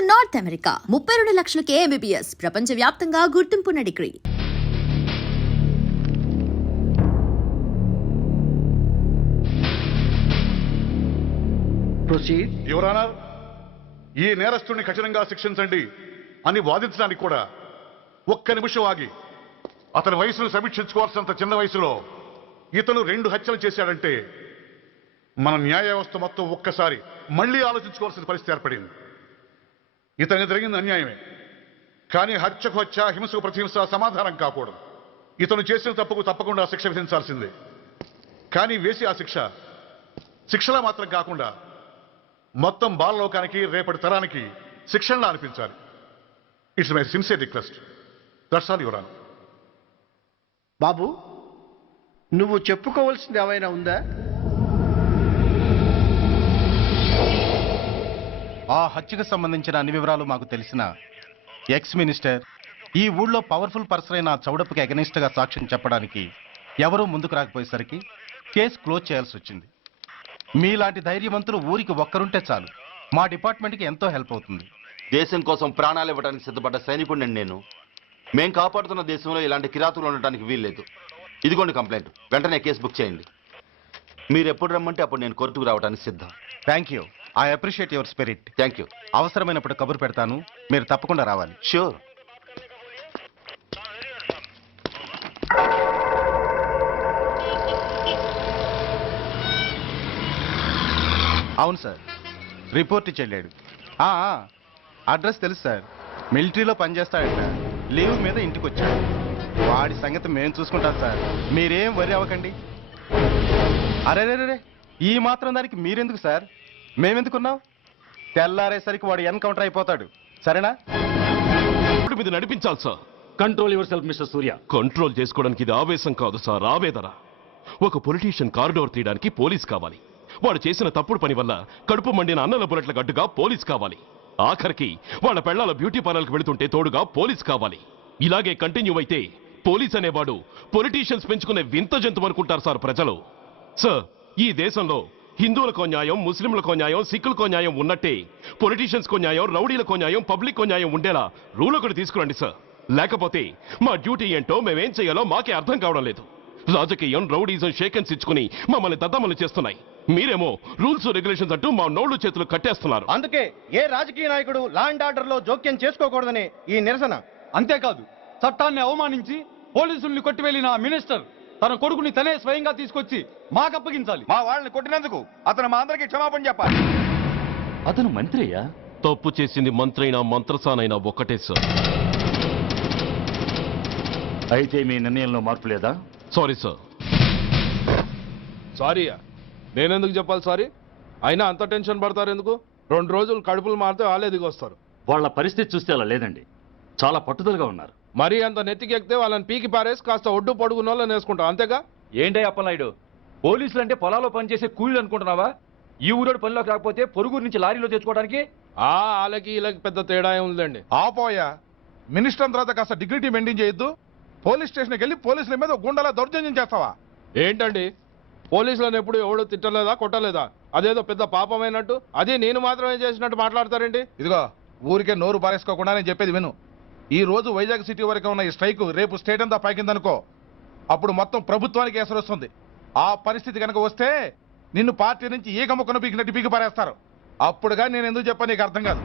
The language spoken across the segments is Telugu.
ఇన్ నార్త్ అమెరికా 32 లక్షలకే MBBS ప్రపంచవ్యాప్తంగా గుర్తింపున్న డిగ్రీ. యువర్ ఆనర్, ఈ నేరస్తుడిని కఠినంగా శిక్షించండి అని వాదించడానికి కూడా ఒక్క నిమిషం ఆగి అతని వయసును సమీక్షించుకోవాల్సినంత చిన్న వయసులో ఇతను 2 హత్యలు చేశాడంటే మన న్యాయ వ్యవస్థ మొత్తం ఒక్కసారి మళ్లీ ఆలోచించుకోవాల్సిన పరిస్థితి ఏర్పడింది. ఇతనికి జరిగింది అన్యాయమే, కానీ హత్యకు హత్య, హింసకు ప్రతిహింస సమాధానం కాకూడదు. ఇతను చేసిన తప్పుకు తప్పకుండా శిక్ష విధించాల్సిందే. కానీ వేసి ఆ శిక్షలా మాత్రం కాకుండా మొత్తం బాలలోకానికి, రేపటి తరానికి శిక్షణలా అనిపించాలి. It's my sincere request. That's all your honour. బాబు, నువ్వు చెప్పుకోవాల్సింది ఏమైనా ఉందా? ఆ హత్యకు సంబంధించిన అన్ని వివరాలు మాకు తెలిసిన ఎక్స్ మినిస్టర్ ఈ ఊళ్ళో పవర్ఫుల్ పర్సన్ అయిన చౌడప్పకి అగెనిస్ట్ గా సాక్ష్యం చెప్పడానికి ఎవరూ ముందుకు రాకపోయేసరికి కేసు క్లోజ్ చేయాల్సి వచ్చింది. మీలాంటి ధైర్యవంతులు ఊరికి ఒక్కరుంటే చాలు, మా డిపార్ట్మెంట్కి ఎంతో హెల్ప్ అవుతుంది. దేశం కోసం ప్రాణాలు ఇవ్వడానికి సిద్ధపడ్డ సైనికుడిని నేను. మేం కాపాడుతున్న దేశంలో ఇలాంటి కిరాతులు ఉండటానికి వీల్లేదు. ఇదిగోండి కంప్లైంట్, వెంటనే కేసు బుక్ చేయండి. మీరు ఎప్పుడు రమ్మంటే అప్పుడు నేను కోర్టుకు రావడానికి సిద్ధం. Thank you. I appreciate your spirit. Thank you. అవసరమైనప్పుడు కబురు పెడతాను, మీరు తప్పకుండా రావాలి. షూర్. అవును సార్, రిపోర్ట్ ఇచ్చి వెళ్ళాడు. అడ్రస్ తెలుసు సార్, మిలిటరీలో పనిచేస్తాడట. లీవ్ మీద ఇంటికి వచ్చాడు. వాడి సంగతి మేము చూసుకుంటాం సార్, మీరేం వరి అవ్వకండి. అరే, ఈ మాత్రం దానికి మీరెందుకు సార్, మేమెందుకున్నాం? తెల్లారేసరికి వాడు ఎన్కౌంటర్ అయిపోతాడు, సరేనా? మీద నడిపించాలి sir. Control your self mister Surya. Control చేసుకోవడానికి ఇది ఆవేశం కాదు సార్, ఆవేదన. ఒక పొలిటీషియన్ కారిడోర్ తీయడానికి పోలీస్ కావాలి. వాడు చేసిన తప్పుడు పని వల్ల కడుపు మండిన అన్నల బుల్లెట్ల గడ్డుగా పోలీస్ కావాలి. ఆఖరికి వాళ్ళ పెళ్లాల బ్యూటీ పార్లర్కి వెళుతుంటే తోడుగా పోలీస్ కావాలి. ఇలాగే కంటిన్యూ అయితే పోలీస్ అనేవాడు పొలిటీషియన్స్ పెంచుకునే వింత జంతువు అనుకుంటారు సార్ ప్రజలు. సార్, ఈ దేశంలో హిందువులకో న్యాయం, ముస్లింలకో న్యాయం, సిక్కులకో న్యాయం ఉన్నట్టే పొలిటీషియన్స్కో న్యాయం, రౌడీలకో న్యాయం, పబ్లిక్కో న్యాయం ఉండేలా రూల్ ఒకటి తీసుకురండి సార్. లేకపోతే మా డ్యూటీ ఏంటో, మేమేం చేయాలో మాకే అర్థం కావడం లేదు. రాజకీయం, రౌడీజం షేకెన్స్ ఇచ్చుకుని మమ్మల్ని దద్దమలు చేస్తున్నాయి. మీరేమో రూల్స్ రెగ్యులేషన్స్ అంటూ మా నోళ్లు చేతులు కట్టేస్తున్నారు. అందుకే ఏ రాజకీయ నాయకుడు లా అండ్ ఆర్డర్ లో జోక్యం చేసుకోకూడదని ఈ నిరసన. అంతేకాదు, చట్టాన్ని అవమానించి పోలీసుల్ని కొట్టివెళ్లిన మినిస్టర్ తన కొడుకుని తనే స్వయంగా తీసుకొచ్చి మాకు అప్పగించాలి. మా వాళ్ళని కొట్టినందుకు అతను మా అందరికి క్షమాపణ చెప్పాలి. అతను మంత్రియా? తప్పు చేసింది మంత్రైనా మంత్రసానైనా ఒక్కటే సార్. అయితే మీ నిర్ణయంలో మార్పు లేదా? Sorry sir. సారీయా? నేనెందుకు చెప్పాలి సారీ? అయినా అంత టెన్షన్ పడతారు ఎందుకు? 2 రోజులు కడుపులు మారితే వాళ్ళే దిగొస్తారు. వాళ్ళ పరిస్థితి చూస్తే అలా లేదండి, చాలా పట్టుదలగా ఉన్నారు. మరీ అంత నెత్తికెక్కితే వాళ్ళని పీకి పారేసి కాస్త ఒడ్డు పొడుగున్న వాళ్ళని వేసుకుంటాం, అంతేగా? ఏంటే అప్పలనాయుడు, పోలీసులు అంటే పొలాల్లో పనిచేసే కూలీలు అనుకుంటున్నావా? ఈ ఊరోడు పనిలోకి రాకపోతే పొరుగురు నుంచి లారీలో తెచ్చుకోవడానికి వాళ్ళకి వీళ్ళకి పెద్ద తేడా ఉందండి. ఆపోయా, మినిస్టర్ తర్వాత కాస్త డిగ్నిటీ మెయింటైన్ చేయొద్దు. పోలీస్ స్టేషన్కి వెళ్ళి పోలీసుల మీద గుండెలా దౌర్జన్యం చేస్తావా? ఏంటండి, పోలీసులను ఎప్పుడు ఎవడో తిట్టలేదా, కొట్టలేదా? అదేదో పెద్ద పాపమైనట్టు, అది నేను మాత్రమే చేసినట్టు మాట్లాడతారేంటి? ఇదిగో, ఊరికే నోరు పారేసుకోకుండా నేను చెప్పేది విను. ఈ రోజు వైజాగ్ సిటీ వరకు ఉన్న ఈ స్ట్రైక్ రేపు స్టేట్ అంతా పైకిందనుకో, అప్పుడు మొత్తం ప్రభుత్వానికి ఎసరు వస్తుంది. ఆ పరిస్థితి కనుక వస్తే నిన్ను పార్టీ నుంచి ఈగ ముక్కను పీకినట్టు పీకి పారేస్తారు. అప్పుడుగా నేను ఎందుకు చెప్పాను నీకు అర్థం కాదు.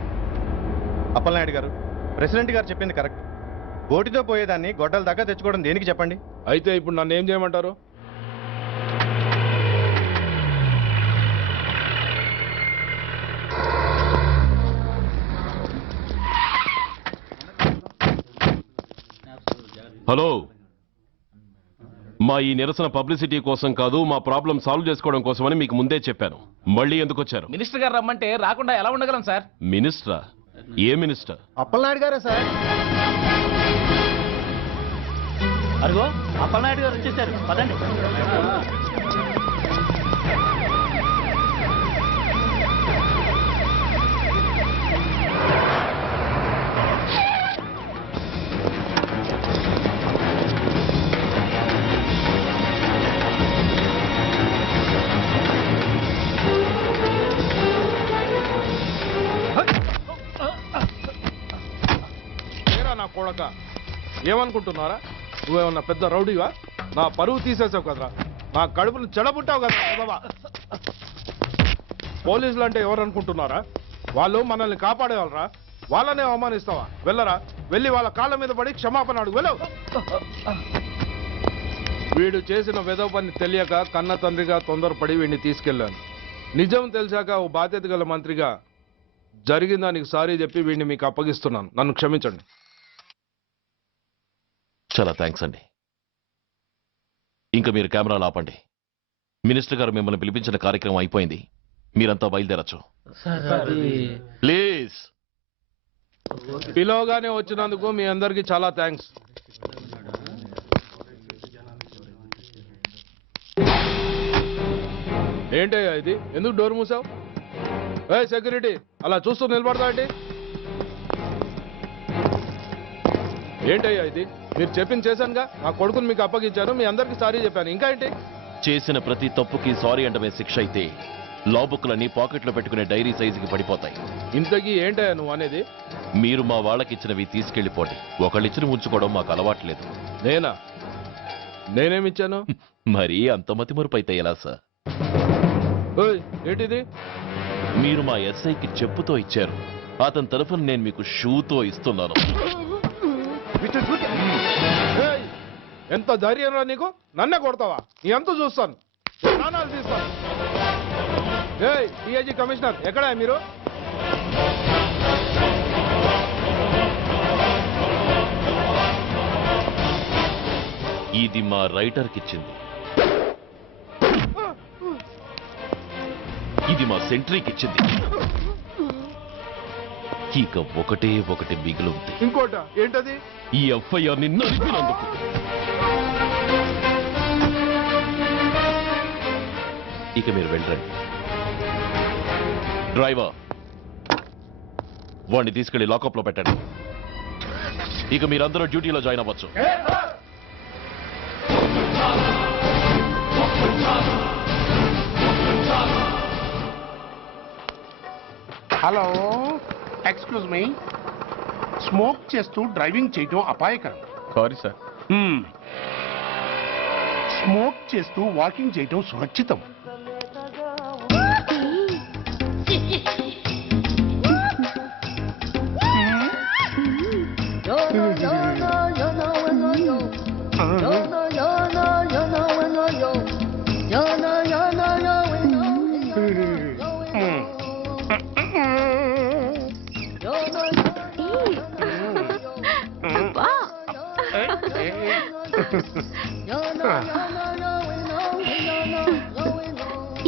అప్పలనాయుడు గారు, ప్రెసిడెంట్ గారు చెప్పింది కరెక్ట్. గోటితో పోయేదాన్ని గొడ్డల దాకా తెచ్చుకోవడం దేనికి చెప్పండి? అయితే ఇప్పుడు నన్ను ఏం చేయమంటారు? హలో, మా ఈ నిరసన పబ్లిసిటీ కోసం కాదు, మా ప్రాబ్లం సాల్వ్ చేసుకోవడం కోసమని మీకు ముందే చెప్పాను. మళ్ళీ ఎందుకు వచ్చారు? మినిస్టర్ గారు రమ్మంటే రాకుండా ఎలా ఉండగలం సార్? మినిస్టరా? ఏ మినిస్టర్? అప్పలనాయుడు గారే సార్. అదిగో అప్పలనాయుడు గారు వచ్చేసారు, పదండి. కొడక ఏమనుకుంటున్నారా? నువ్వేమన్నా పెద్ద రౌడీవా? నా పరువు తీసేసావు కదరా, నా కడుపును చెడబుట్టావు కదా బాబా. పోలీసులు అంటే ఎవరు అనుకుంటున్నారా? వాళ్ళు మనల్ని కాపాడేవాళ్ళరా, వాళ్ళనే అవమానిస్తావా? వెళ్ళరా, వెళ్ళి వాళ్ళ కాళ్ళ మీద పడి క్షమాపణ అడుగు, వెళ్ళవు. వీడు చేసిన వెధవ పని తెలియక కన్న తండ్రిగా తొందరపడి వీడిని తీసుకెళ్లాను. నిజం తెలిసాక ఓ బాధ్యత గల మంత్రిగా జరిగిన దానికి సారీ చెప్పి వీడిని మీకు అప్పగిస్తున్నాను. నన్ను క్షమించండి. చాలా థ్యాంక్స్ అండి. ఇంకా మీరు కెమెరాలు ఆపండి. మినిస్టర్ గారు మిమ్మల్ని పిలిపించిన కార్యక్రమం అయిపోయింది. మీరంతా బయలుదేరచ్చు ప్లీజ్. పిలవగానే వచ్చినందుకు మీ అందరికీ చాలా థ్యాంక్స్. ఏంటయ్యా ఇది? ఎందుకు డోర్ మూసావు? ఏ సెక్యూరిటీ, అలా చూస్తూ నిలబడతా ఏంటి? ఏంటయ్యా ఇది? మీరు చెప్పింది చేశానుగా, నా కొడుకుని మీకు అప్పగించాను, మీ అందరికీ సారీ చెప్పాను, ఇంకా ఏంటి? చేసిన ప్రతి తప్పుకి సారీ అంటమే శిక్ష అయితే లా బుక్లన్నీ పాకెట్లో పెట్టుకునే డైరీ సైజుకి పడిపోతాయి. ఇంతకీ ఏంటయ్యా నువ్వు అనేది? మీరు మా వాళ్ళకిచ్చినవి తీసుకెళ్లిపోండి. ఒకళ్ళిచ్చిన ఉంచుకోవడం మాకు అలవాట్లేదు. నేనా? నేనేమిచ్చాను? మరీ అంత మతిమరుపు అయితే ఎలా సార్? ఓయ్, ఏంటిది? మీరు మా ఎస్ఐకి చెప్పుతో ఇచ్చారు, అతని తరఫున నేను మీకు షూతో ఇస్తున్నాను. ఏయ్, ఎంత ధైర్యం రా నీకు? నన్నే కొడతావా? నీ ఎంత చూస్తాను, ప్రాణాలు తీస్తాను. ఏయ్ డిఐజీ కమిషనర్, ఎక్కడా మీరు? ఇది మా రైటర్కి ఇచ్చింది, ఇది మా సెంట్రీకి ఇచ్చింది. ఇక ఒకటే ఒకటి మిగిలి ఉంది. ఇంకోట ఏంటది? ఈ ఎఫ్ఐఆర్ ని నలిపినందుకు. ఇక మీరు వెళ్ళండి. డ్రైవర్, వాడిని తీసుకెళ్లి లాకప్ లో పెట్టండి. ఇక మీరందరూ డ్యూటీలో జాయిన్ అవ్వచ్చు. Hello, excuse me. స్మోక్ చేస్తూ డ్రైవింగ్ చేయటం అపాయకరం. Sorry sir. స్మోక్ చేస్తూ వాకింగ్ చేయటం సురక్షితం.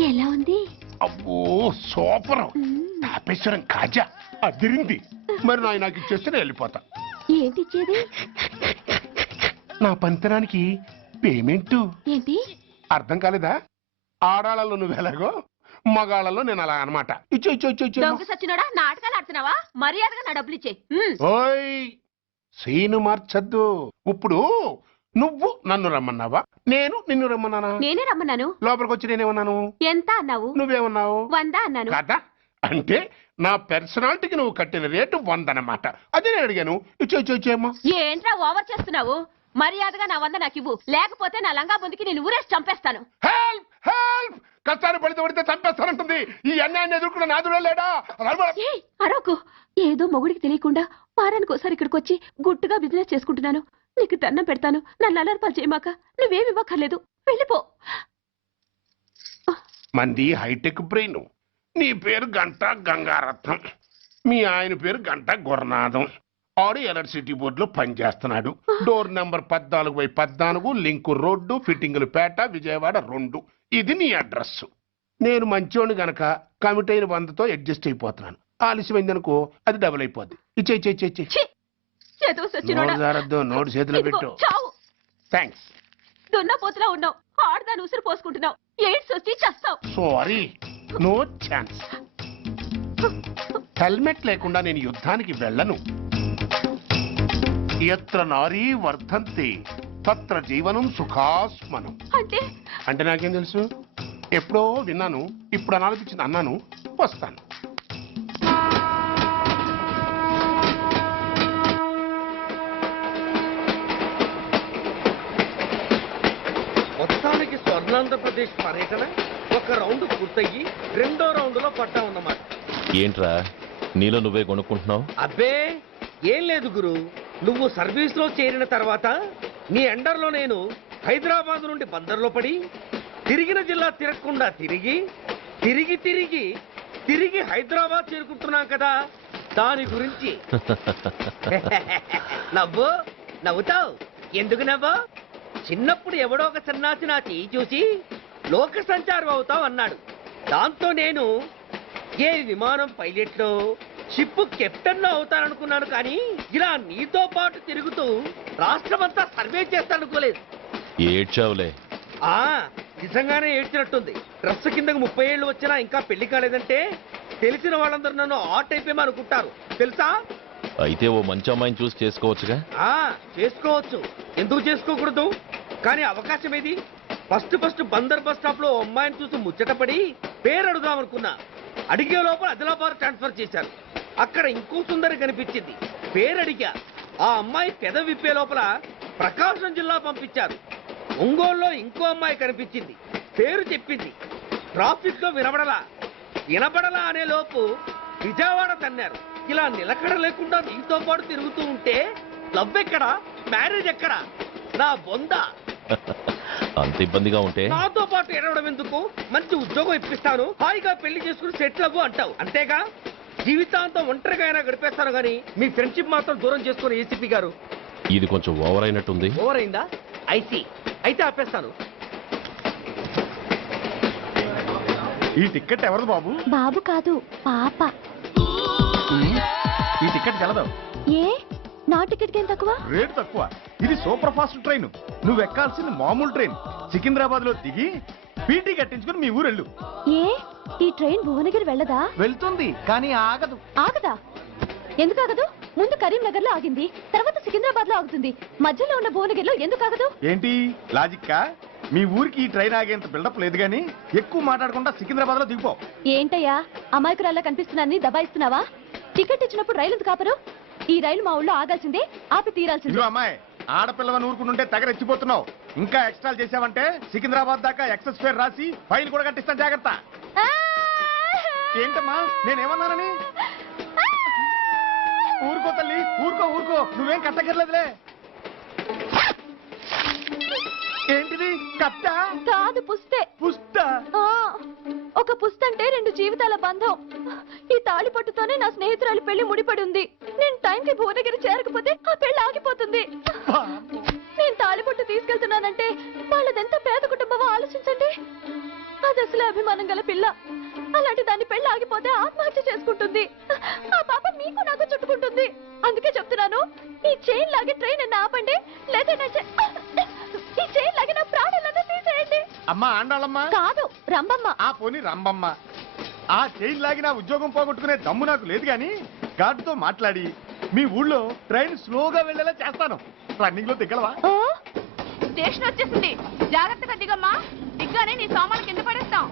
ఎలా ఉంది? అబ్బో సూపర్. తాపేశ్వరం కాజా అదిరింది. మరి నాకు ఇచ్చేస్తే నేను వెళ్ళిపోతా. ఏంటి ఇచ్చేది? నా పంతనానికి పేమెంట్. ఏంటి అర్థం కాలేదా? ఆడాళ్ళలో నువ్వు ఎలాగో, మగాళ్ళలో నేను అలా అనమాట. ఇచ్చో ఇచ్చో ఇచ్చో ఇచ్చో. దొంగ సచ్చినోడా, నాటకాలు ఆడుతున్నావా? మర్యాదగా నా డబ్బులు ఇచ్చే. ఓయ్, సీను మార్చద్దు. ఇప్పుడు నువ్వు నన్ను రమ్మన్నావా, నేను నిన్ను రమ్మన్నానా? నేనే రమ్మన్నాను. లోపలికి వచ్చి నేనేమన్నాను? ఎంత అన్నావు? నువ్వేమన్నావు? 100 అన్నాను. కదా, అంటే నా పర్సనాలిటీకి నువ్వు కట్టిన రేటు 100 అన్నమాట. అదే నేను అడిగాను. ఇచ్చో ఇచ్చో ఇచ్చేమ్మా. ఏంట్రా ఓవర్ చేస్తున్నావు? మర్యాదగా నా 100 నాకు ఇవ్వు, లేకపోతే నా లంగా బొందికి నేను ఊరేసి చంపేస్తాను. Help help. కష్టాన్ని పడితే చంపేస్తానంటుంది. ఈ అన్యాయాన్ని ఎదుర్కొన్న నాదుడే లేడా? ఏయ్, అరవకు. ఏదో మొగుడికి తెలియకుండా వారానికి ఒకసారి ఇక్కడికి వచ్చి గుట్టుగా బిజినెస్ చేసుకుంటున్నాను. నీకు దండం పెడతాను, నన్ను అలర్పాలు చేయమాక. నువ్వేమి ఇవ్వక్కర్లేదు, వెళ్ళిపో. మంది హైటెక్ బ్రెయిన్. నీ పేరు గంట గంగారత్నం, మీ ఆయన పేరు గంట గురునాథం. ఆడు ఎలక్ట్రిసిటీ బోర్డులో పనిచేస్తున్నాడు. డోర్ నెంబర్ 14/14, లింకు రోడ్డు, ఫిట్టింగులు పేట, విజయవాడ 2. ఇది నీ అడ్రస్. నేను మంచోని గనక కమిట్ అయిన 100తో అడ్జస్ట్ అయిపోతున్నాను. ఆలస్యమైందనుకో అది డబుల్ అయిపోద్ది. ఇచ్చే నోటు చేతిలో పెట్టు. థ్యాంక్స్. దున్నపోతులా ఉన్నావు, ఆడదాని ఉసురు పోసుకుంటున్నావు. ఎయిడ్స్ వచ్చి చస్తావు. Sorry, no chance. హెల్మెట్ లేకుండా నేను యుద్ధానికి వెళ్ళను. ఎత్ర నారీ వర్ధంతి తత్ర జీవనం సుఖాస్మనం. అంటే నాకేం తెలుసు? ఎప్పుడో విన్నాను, ఇప్పుడు అనాలనిపించింది అన్నాను. వస్తాను. ఆంధ్రప్రదేశ్ పర్యటన ఒక రౌండ్ పూర్తయ్యి రెండో రౌండ్ లో పడ్డా ఉన్నమాట. ఏంట్రా నీలో నువ్వే కొనుక్కుంటున్నావు? అబ్బే ఏం లేదు గురు, నువ్వు సర్వీస్ లో చేరిన తర్వాత నీ అండర్లో నేను హైదరాబాద్ నుండి బందర్లో పడి తిరిగిన జిల్లా తిరగకుండా తిరిగి తిరిగి తిరిగి తిరిగి హైదరాబాద్ చేరుకుంటున్నాం కదా, దాని గురించి. నవ్వు నవ్వుతావు ఎందుకు నవ్వు? చిన్నప్పుడు ఎవడో ఒక సన్నాసి నా చెయ్యి చూసి లోక సంచారం అవుతావు అన్నాడు. దాంతో నేను ఏ విమానం పైలట్లో షిప్ కెప్టెన్ అవుతాననుకున్నాను, కానీ ఇలా నీతో పాటు తిరుగుతూ రాష్ట్రమంతా సర్వే చేస్తానుకోలేదు. ఏడ్చావులే. నిజంగానే ఏడ్చినట్టుంది. డ్రెస్ కిందకు 30 ఏళ్ళు వచ్చినా ఇంకా పెళ్లి కాలేదంటే తెలిసిన వాళ్ళందరూ నన్ను ఆ టైప్ ఏమో అనుకుంటారు తెలుసా. అయితే ఓ మంచి అమ్మాయిని చూసి చేసుకోవచ్చుగా. చేసుకోవచ్చు, ఎందుకు చేసుకోకూడదు? కానీ అవకాశం ఏది? ఫస్ట్ బందర్ బస్ స్టాప్ లో అమ్మాయిని చూసి ముచ్చటపడి పేరు అడుగుదాం అనుకున్నా. అడిగే లోపల ఆదిలాబాద్ ట్రాన్స్ఫర్ చేశారు. అక్కడ ఇంకో సుందరి కనిపించింది, పేరు అడిగా. ఆ అమ్మాయి పెద విప్పే లోపల ప్రకాశం జిల్లా పంపించారు. ఒంగోలులో ఇంకో అమ్మాయి కనిపించింది, పేరు చెప్పింది. ట్రాఫిక్ లో వినబడలా అనే లోపు విజయవాడ తన్నారు. ఇలా నిలకడ లేకుండా నీతో పాటు తిరుగుతూ ఉంటే లవ్ ఎక్కడా, మ్యారేజ్ ఎక్కడా? నా బొంద. అంత ఇబ్బందిగా ఉంటే నాతో పాటు ఎడవడం ఎందుకు? మంచి ఉద్యోగం ఇప్పిస్తాను, హాయిగా పెళ్లి చేసుకుని సెటిల్ అవ్వు అంటావు అంతేగా. జీవితాంతం ఒంటరిగా అయినా గడిపేస్తాను, కానీ మీ ఫ్రెండ్షిప్ మాత్రం దూరం చేసుకుని ఏసీపీ గారు. ఇది కొంచెం ఓవర్ అయినట్టుంది. ఓవర్ అయిందా? ఐసీ, అయితే ఆపేస్తాను. ఈ టికెట్ ఎవరిది బాబు? బాబు కాదు, పాప. ఈ టికెట్ గలదు. ఏ నా టికెట్ ఏం తక్కువ? రేటు తక్కువ. ఇది సూపర్ ఫాస్ట్ ట్రైన్. నువ్వు ఎక్కాల్సింది మామూలు ట్రైన్. సికింద్రాబాద్ లో దిగి పీటీ కట్టించుకుని మీ ఊరెళ్ళు. ఏ ఈ ట్రైన్ భువనగిరి వెళ్ళదా? వెళ్తుంది, కానీ ఆగదు. ఆగదా? ఎందుకు ఆగదు? ముందు కరీంనగర్ లో ఆగింది, తర్వాత సికింద్రాబాద్ లో ఆగుతుంది. మధ్యలో ఉన్న భువనగిరిలో ఎందుకు ఆగదు? ఏంటి లాజిక్కా? మీ ఊరికి ఈ ట్రైన్ ఆగేంత బిల్డప్ లేదు, గానీ ఎక్కువ మాట్లాడకుండా సికింద్రాబాద్ లో దిగిపో. ఏంటయ్యా అమాయకురాల్లా కనిపిస్తున్నాన్ని దబాయిస్తున్నావా? టికెట్ ఇచ్చినప్పుడు రైలు ఎందుకు ఆపరు? ఈ రైలు మా ఊళ్ళో ఆగాల్సిందే, ఆపి తీరాల్సిందే. అమ్మాయి, ఆడపిల్లవని ఊరుకుంటుంటే తెగరెచ్చిపోతున్నావు. ఇంకా ఎక్స్ట్రాలు చేసావంటే సికింద్రాబాద్ దాకా ఎక్సెస్ ఫేర్ రాసి ఫైన్ కూడా కట్టిస్తాను, జాగ్రత్త. ఏంటమ్మా నేనేమన్నానని? ఊరుకో తల్లి, ఊరుకో, నువ్వేం కట్టగర్లేదులే. ఏంటిది? కట్ట కాదు, పుస్తే. పుస్త? ఒక పుస్తంటే 2 జీవితాల బంధం. ఈ తాళి పట్టుతోనే నా స్నేహితురాలి పెళ్లి ముడిపడి ఉంది. నేను టైంకి భువనగిరి చేరకపోతే ఆ పెళ్లి ఆగిపోతుంది. నేను తాళి పట్టు తీసుకెళ్తున్నానంటే వాళ్ళదెంత పేద కుటుంబమో ఆలోచించండి. అది అసలు అభిమానం గల పిల్ల. అలాంటి దాన్ని పెళ్లి ఆగిపోతే ఆత్మహత్య చేసుకుంటుంది. ఆ పాప మీకు నాకు చుట్టుకుంటుంది. అందుకే చెప్తున్నాను, ఈ చైన్ లాగే ట్రైన్ అన్న ఆపండి, లేదా ఈ చైన్ లాగే నా ప్రాణాలన్నా తీసేయండి. అమ్మా ఆండాళ్ళమ్మ కాదు, రంబమ్మ. ఆ పోని రంబమ్మ. ఆ చైన్ లాగి నా ఉద్యోగం పోగొట్టుకునే దమ్ము నాకు లేదు, గాని గాడితో మాట్లాడి మీ ఊళ్ళో ట్రైన్ స్లోగా వెళ్ళేలా చేస్తాను. రన్నింగ్ లో దిగలవా? స్టేషన్ వచ్చేసింది, జాగ్రత్తగా దిగమ్మా. దిగ్గానే నీ సామాన్లు కింద పడేస్తాం.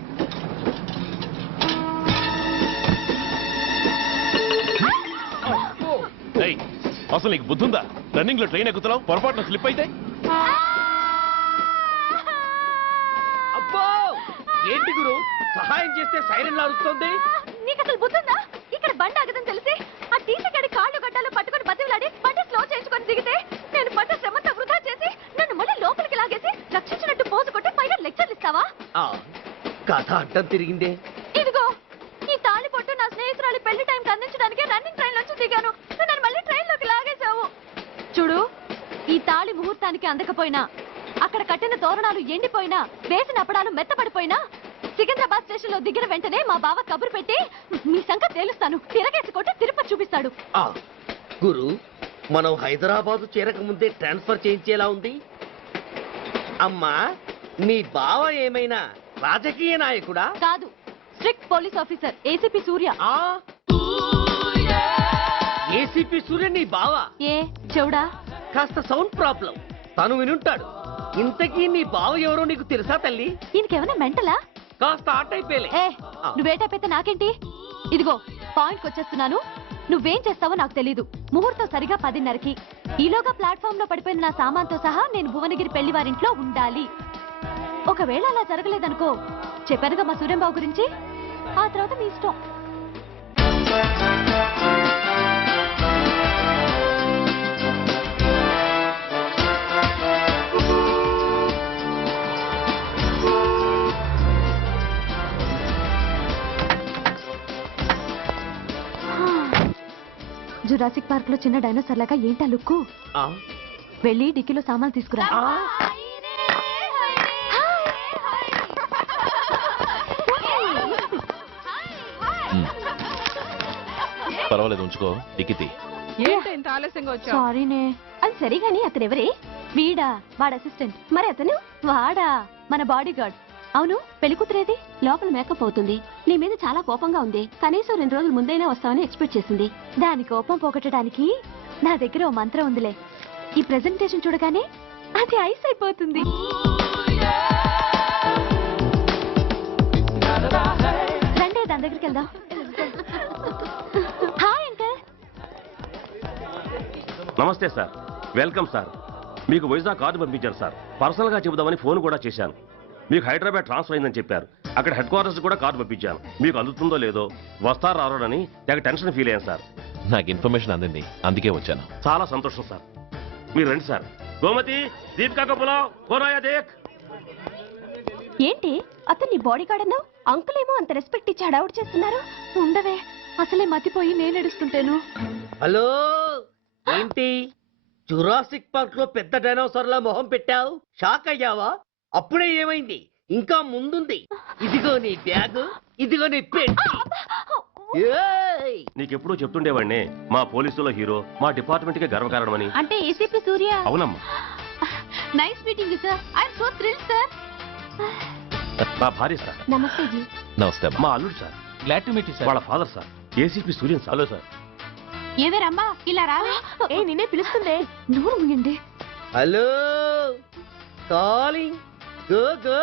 అసలు నీకు బుద్ధుందా? రన్నింగ్ లో ట్రైన్ ఎక్కుతున్నావు, పొరపాటున స్లిప్ అయితే? అబ్బో ఏంటి గురు, సహాయం చేస్తే సైరన్ లారుస్తుంది. నీకు అసలు బుద్ధుందా? ఇక్కడ బండి ఆగదని తెలిసి ఆ టీసీ గడి కాళ్ళు గడ్డాలు పట్టుకుని బతిలాడి బండి స్లో చేయించుకొని దిగితే నేను పడ్డ శ్రమంతా వృధా చేసి నన్ను మళ్ళీ లోపలికి లాగేసి రక్షించినట్టు పోజు కొట్టి పైన లెక్చర్లు ఇస్తావా? కథ అడ్డం తిరిగిందే. ఇదిగో ఈ తాళి పొట్టు నా స్నేహితురాలి పెళ్లి టైంకి అందించడానికి రన్నింగ్ ట్రైన్ నుంచి దిగాను. నన్ను మళ్ళీ ట్రైన్ లోకి లాగేశావు. చూడు, ఈ తాళి ముహూర్తానికి అందకపోయినా, అక్కడ కట్టిన తోరణాలు ఎండిపోయినా, వేసిన అప్పడాలు మెత్తపడిపోయినా, సికింద్రాబాద్ స్టేషన్ లో దిగిన వెంటనే మా బావ కబురు పెట్టి మీ సంగతి తేలుస్తాను, తిరగేసి కొట్టి తిరుపతి చూపిస్తాడు. గురు, మనం హైదరాబాద్ చేరక ముందే ట్రాన్స్ఫర్ చేయించేలా ఉంది. అమ్మా, నీ బావ ఏమైనా రాజకీయ నాయకుడా? కాదు, స్ట్రిక్ట్ పోలీస్ ఆఫీసర్, ఏసీపీ సూర్య. ఏసీపీ సూర్య నీ బావ? ఏ చెవుడా? కాస్త సౌండ్ ప్రాబ్లం, తను వినుంటాడు. ఇంతకీ నీ బావ ఎవరో నీకు తెలుసా తల్లి? ఈయనకేమైనా మెంటలా? కాస్త ఆట అయిపోయలే. నువ్వేటైతే నాకేంటి? ఇదిగో పాయింట్కి వచ్చేస్తున్నాను. నువ్వేం చేస్తావో నాకు తెలీదు. ముహూర్తం సరిగా 10:30కి. ఈలోగా ప్లాట్ఫామ్ లో పడిపోయిన నా సామాన్తో సహా నేను భువనగిరి పెళ్లి వారింట్లో ఉండాలి. ఒకవేళ అలా జరగలేదనుకో, చెప్పానుగా మా సూర్యంబాబు గురించి, ఆ తర్వాత మీ ఇష్టం. జురాసిక్ పార్క్ లో చిన్న డైనోసార్ లాగా ఏంటా లుక్కు? వెళ్ళి డిక్కీలో సామాన్లు తీసుకురా. పర్వాలేదు, ఉంచుకో. డిక్కితి. సారీనే. అది సరిగాని అతనెవరే? వీడా, వాడు అసిస్టెంట్. మరి అతను? వాడా, మన బాడీ గార్డ్. అవును, పెళ్లి కూతురేది? లోపల మేకప్ అవుతుంది. నీ మీద చాలా కోపంగా ఉంది. కనీసం 2 రోజుల ముందైనా వస్తావని ఎక్స్పెక్ట్ చేసింది. దాని కోపం పోగొట్టడానికి నా దగ్గర ఓ మంత్రం ఉందిలే. ఈ ప్రెజెంటేషన్ చూడగానే అది ఐస్ అయిపోతుంది. రండి, దాని దగ్గరికి వెళ్దాం. Hi uncle. నమస్తే సార్, వెల్కమ్ సార్. మీకు వైజాగ్ కార్డు పంపించారు సార్. పర్సనల్ గా చెబుదామని ఫోన్ కూడా చేశాను. మీకు హైదరాబాద్ ట్రాన్స్ఫర్ అయిందని చెప్పారు. అక్కడ హెడ్ క్వార్టర్స్ కూడా కార్డు పంపించాను. మీకు అందుతుందో లేదో, వస్తారో రారోడని నాకు టెన్షన్ ఫీల్ అయ్యాను సార్. నాకు ఇన్ఫర్మేషన్ అందింది, అందుకే వచ్చాను. చాలా సంతోషం సార్. మీరు రండి సార్. గోమతి, దీపికా కపులావ్, కోరాయా దేక్. ఏంటి అతను నీ బాడీ గార్డ్ అన్నావు? అంకుల్ ఏమో అంత రెస్పెక్ట్ ఇచ్చి హడావుడు చేస్తున్నారు. ఉండవే, అసలే మతిపోయి నేను ఎడుస్తుంటాను. హలో, ఏంటి జురాసిక్ పార్క్ లో పెద్ద డైనోసార్ లా మొహం పెట్టావు? షాక్ అయ్యావా? అప్పుడే ఏమైంది? ఇంకా ముందుంది. ఇదిగో నీ బ్యాగ్, ఇదిగో నీ పెట్టి. నీకెప్పుడూ చెప్తుండేవాడిని, మా పోలీసులో హీరో, మా డిపార్ట్మెంట్ కి గర్వకారణమని. అంటే ఏసీపీ సూర్య. అవునమ్మా. Nice meeting sir. I'm so thrilled sir. మా భార్య సార్. నమస్తే జీ. నమస్తే. మా అల్లుడు sir. Glad to meet you sir. వాళ్ళ father sir, ACP Suryan sir. Hello sir. ఏవేరమ్మా ఇలా రావే? ఏ నిన్నే పిలుస్తుందే. నూరు ముయండి. Hello, calling. Go go.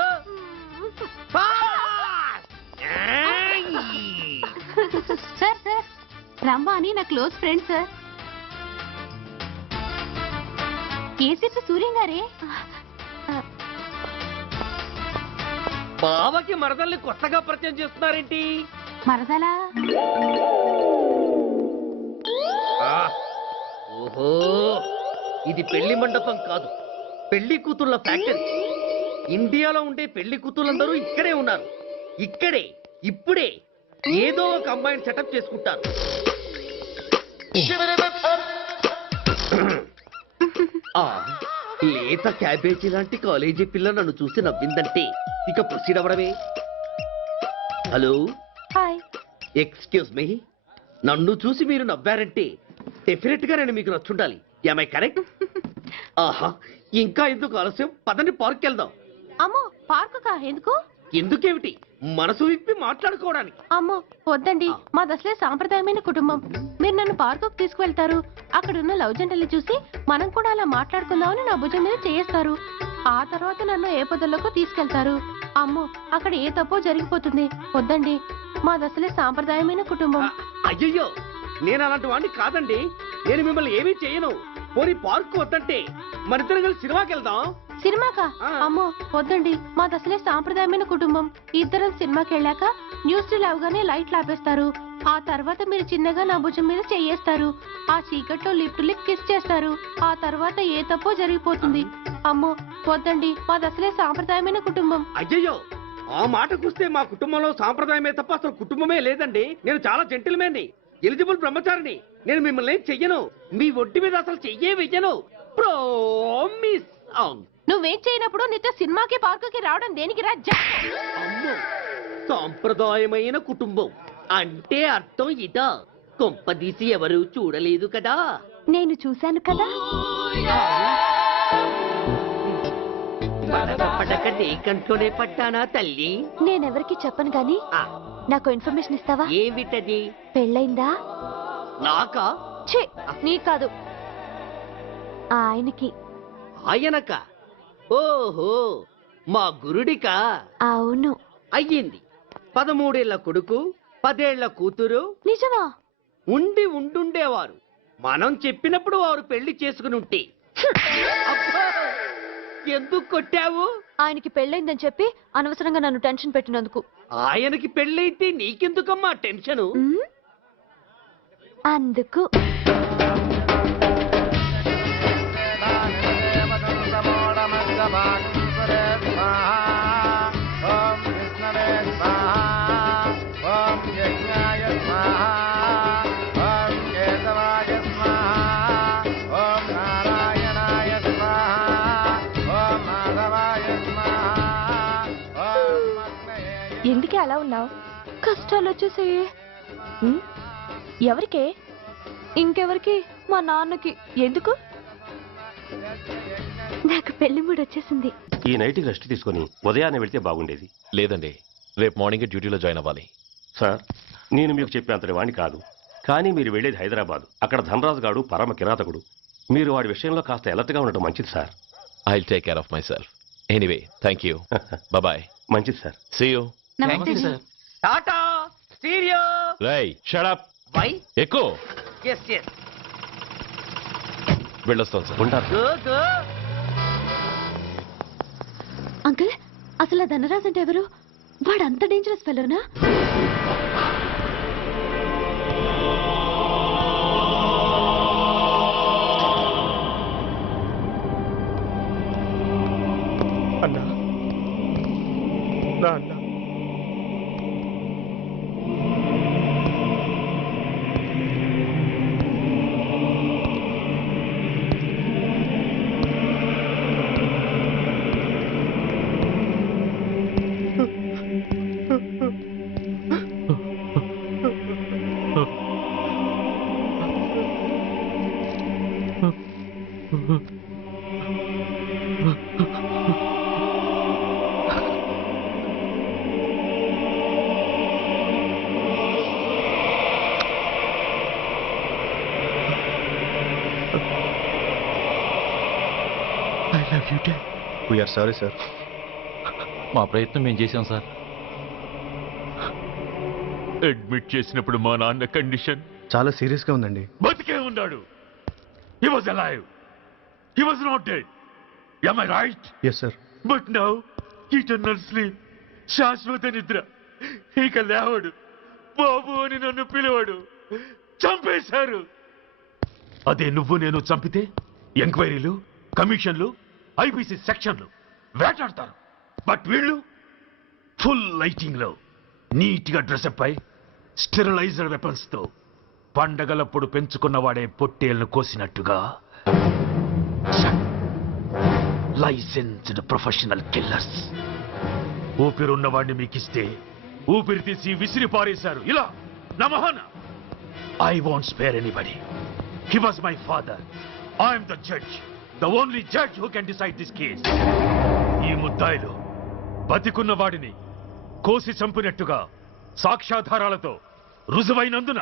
Sir sir, రమ్మా అని నా close friend sir. ACP Suryam గారే. బావకి మరదల్ని కొత్తగా పరిచయం చేస్తున్నారేంటి? మరదలా? ఓహో, ఇది పెళ్లి మండపం కాదు, పెళ్లి కూతుళ్ళ ఫ్యాక్టరీ. ఇండియాలో ఉండే పెళ్లి కూతుళ్ళందరూ ఇక్కడే ఉన్నారు. ఇక్కడే ఇప్పుడే ఏదో ఒక అమ్మాయిని సెటప్ చేసుకుంటారు. ఆ లేత క్యాబేజీ లాంటి కాలేజీ పిల్ల నన్ను చూసి నవ్విందంటే ఇక ప్రొసీడ్ అవ్వడమే. Hello, hi. Excuse me. నన్ను చూసి మీరు నవ్వారంటే డెఫినెట్ గా నేను మీకు నచ్చుండాలి. ఏమై కరెక్ట్? ఆహా, ఇంకా ఎందుకు ఆలస్యం? పదండి, పార్క్ వెళ్దాం. అమ్మో, పార్కు కా? ఎందుకు? ఎందుకేమిటి, మనసు విప్పి మాట్లాడుకోవడానికి. అమ్మో వద్దండి, మాది అసలే సాంప్రదాయమైన కుటుంబం. మీరు నన్ను పార్కుకు తీసుకువెళ్తారు, అక్కడున్న లవ్ జంటల్ని చూసి మనం కూడా అలా మాట్లాడుకుందామని నా భుజం మీద చేస్తారు. ఆ తర్వాత నన్ను ఏ పొదల్లోకి తీసుకెళ్తారు. అమ్మో, అక్కడ ఏ తప్పో జరిగిపోతుంది. వద్దండి, మాది అసలే సాంప్రదాయమైన కుటుంబం. అయ్యయ్యో, నేను అలాంటి వాడిని కాదండి. నేను మిమ్మల్ని ఏమీ చేయను. పోనీ పార్క్ వద్దంటే మరిద్దరం కలిసి సినిమాకి వెళ్దాం. సినిమాకా? అమ్మో వద్దండి, మాది అసలే సాంప్రదాయమైన కుటుంబం. ఇద్దరం సినిమాకి వెళ్ళాక న్యూస్ అవగానే లైట్లు ఆపేస్తారు. ఆ తర్వాత మీరు చిన్నగా నా భుజం మీద చెయ్యేస్తారు. ఆ చీకట్లో లిప్ టు లిప్ కిస్ చేస్తారు. ఆ తర్వాత ఏ తప్పో జరిగిపోతుంది. అమ్మో వద్దండి, మాది అసలే సాంప్రదాయమైన కుటుంబం. అయ్యయ్యో, ఆ మాటకొస్తే మా కుటుంబంలో సాంప్రదాయమే తప్ప అసలు కుటుంబమే లేదండి. నేను చాలా జెంటిల్మెన్ని, ఎలిజిబుల్ బ్రహ్మచారిని. నేను మిమ్మల్ని చెయ్యను. మీ ఒంటి మీద అసలు చెయ్యే వెయ్యను. ప్రామిస్. నువ్వేం చేయనప్పుడు నీతో సినిమాకి పార్కుకి రావడం దేనికి రా? అమ్మో, సాంప్రదాయమైన కుటుంబం అంటే అర్థం ఇదా? కొంపదీసి ఎవరు చూడలేదు కదా? నేను చూశాను కదా. పడక నీ కంట్లోనే పడ్డానా తల్లి? నేనెవరికి చెప్పను గాని నాకు ఇన్ఫర్మేషన్ ఇస్తావా? ఏమిటది? పెళ్ళైందా? నాకా? ఛీ, నీ కాదు, ఆయనకి. ఆయనక? ఓహో, మా గురుడికా? అవును. అయ్యింది. 13 ఏళ్ల కొడుకు, 10 ఏళ్ల కూతురు. నిజమా? ఉండుండేవారు. మనం చెప్పినప్పుడు వారు పెళ్లి చేసుకుని ఉంటే. అబ్బా, ఎందుకు కొట్టావు? ఆయనకి పెళ్ళైందని చెప్పి అనవసరంగా నన్ను టెన్షన్ పెట్టినందుకు. ఆయనకి పెళ్ళైతే నీకెందుకమ్మా టెన్షను? అందుకు. ఎందుకే అలా ఉన్నావు? కష్టాలు వచ్చేసాయి. ఎవరికే? ఇంకెవరికి? మా నాన్నకి. ఎందుకు? నాకు పెళ్లి మూడు వచ్చేసింది. ఈ నైట్కి రెస్ట్ తీసుకొని ఉదయాన్నే వెళ్తే బాగుండేది. లేదండి, రేపు మార్నింగ్ డ్యూటీలో జాయిన్ అవ్వాలి. సార్, నేను మీకు చెప్పేంతటి వాణ్ణి కాదు, కానీ మీరు వెళ్ళేది హైదరాబాద్. అక్కడ ధనరాజు గాడు పరమ కిరాతకుడు. మీరు వాడి విషయంలో కాస్త ఎలర్ట్గా ఉండటం మంచిది sir. I will take care of myself. Anyway, thank you. Bye. మంచిది sir. See you. Tata stereo. రై షట్ అప్. వై? ఎక్కువ. yes yes. వెళ్ళొస్తాను సార్. ఉంటారు. go go. అంకుల్, అసలు ఆ ధనరాజ్ అంటే ఎవరు? వాడు అంత డేంజరస్ ఫెలోనా? అన్నా, నా అన్నా, వీఆర్ సారీ సార్. మా ప్రయత్నం మేము చేశాం సార్. అడ్మిట్ చేసినప్పుడు మా నాన్న కండిషన్ చాలా సీరియస్ గా ఉందండి. బతికే ఉన్నాడు. He was alive. He was not dead. Am I right? Yes sir. But now eternal sleep. శాశ్వత నిద్ర. ఇక లేవడు. బాబు అని నన్ను పిలవడు. చంపేశారు. అదే నువ్వు నేను చంపితే ఎంక్వైరీలు, కమిషన్లు, ఐపీసీ సెక్షన్లు వేటాడతారు. బట్ వీళ్ళు ఫుల్ లైటింగ్ లో నీట్ గా డ్రెస్అప్ అయి స్టెరిలైజర్ వెపన్స్ తో పండగలప్పుడు పెంచుకున్న వాడే పొట్టేళ్లను కోసినట్టుగా లైసెన్స్డ్ ప్రొఫెషనల్ కిల్లర్స్. ఊపిరున్న వాడిని మీకిస్తే ఊపిరి తీసి విసిరి పారేశారు. ఇలా నమహన. I won't spare anybody. He was my father. I'm the judge. The only judge who can decide this case. ఈ ముద్దాయిలు బతికున్న వాడిని కోసి చంపినట్టుగా సాక్ష్యాధారాలతో రుజువైనందున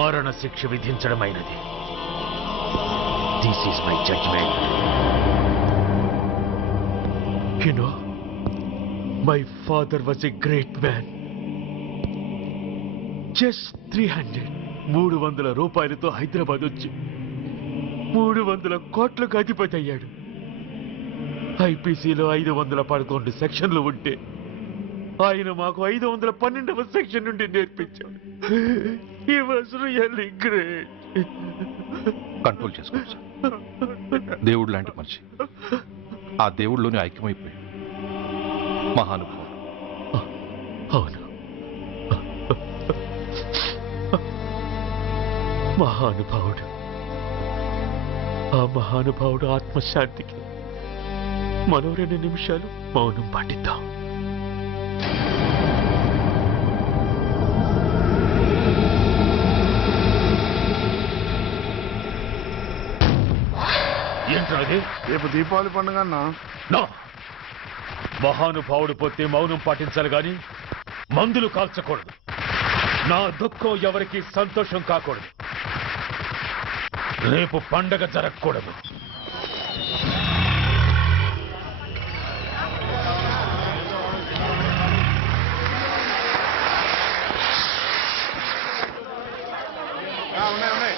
మరణ శిక్ష విధించడమైనది. This is my judgment. You know, my father was a great man. Just 300 రూపాయలతో హైదరాబాద్ వచ్చి 300 కోట్లకు అధిపతి అయ్యాడు. ఐపీసీలో 511 సెక్షన్లు ఉంటే ఆయన మాకు 512వ సెక్షన్ నుండి నేర్పించాడు. He was really great. Control చేసుకోండి సార్. దేవుడు లాంటి మనిషి. ఆ దేవుడిలోనే ఐక్యమైపోయాడు. మహానుభావుడు. అవును, మహానుభావుడు. ఆ మహానుభావుడు ఆత్మశాంతికి మరో 2 నిమిషాలు మౌనం పాటిద్దాం. ఏంటది? రేపు దీపావళి పండుగ అన్నా. నో, మహానుభావుడు పోతే మౌనం పాటించాలి గాని మందులు కాల్చకూడదు. నా దుఃఖం ఎవరికి సంతోషం కాకూడదు. రేపు పండగ జరగకూడదు. ఉన్నాయి.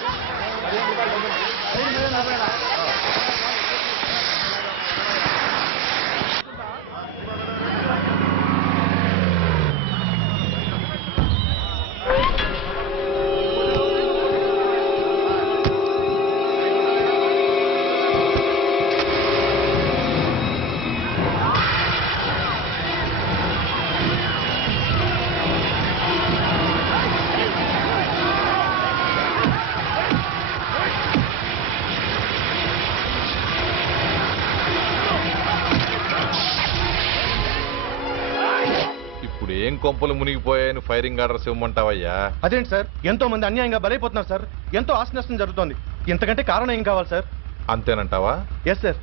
ఏం కొంపలు మునిగిపోయాయని ఫైరింగ్ ఆర్డర్స్ ఇవ్వమంటావయ్యా? అదేంటి సార్, ఎంతో మంది అన్యాయంగా బలైపోతున్నారు సార్. ఎంతో ఆస్తి నష్టం జరుగుతోంది. ఇంతకంటే కారణం ఏం కావాలి సార్? అంతేనంటావా? Yes sir.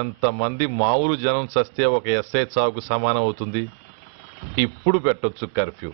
ఎంతమంది మామూలు జనం చస్తే ఒక ఎస్ఐ చావుకు సమానం అవుతుంది. ఇప్పుడు పెట్టొచ్చు కర్ఫ్యూ.